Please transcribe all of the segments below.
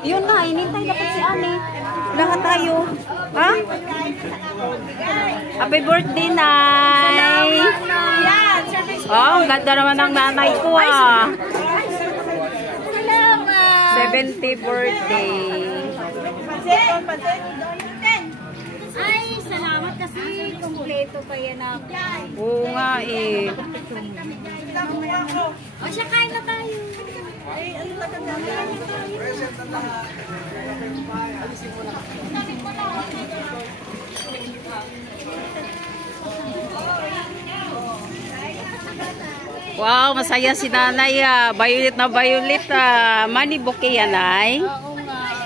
Yun na, inintay na po si Ani. Lahat tayo. Ha? Happy birthday, Nay! Oh, ang ganda naman ng nanay ko, ah. 70th birthday. Ay, salamat kasi kompleto pa yan ako. Oo nga eh. O siya, kain na tayo. Wow, masaya si nanay, ah. Violet na violet, ah. Money bouquet yan, ay. Oo nga.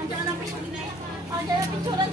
Andiyan na picturean. Andiyan na picturean.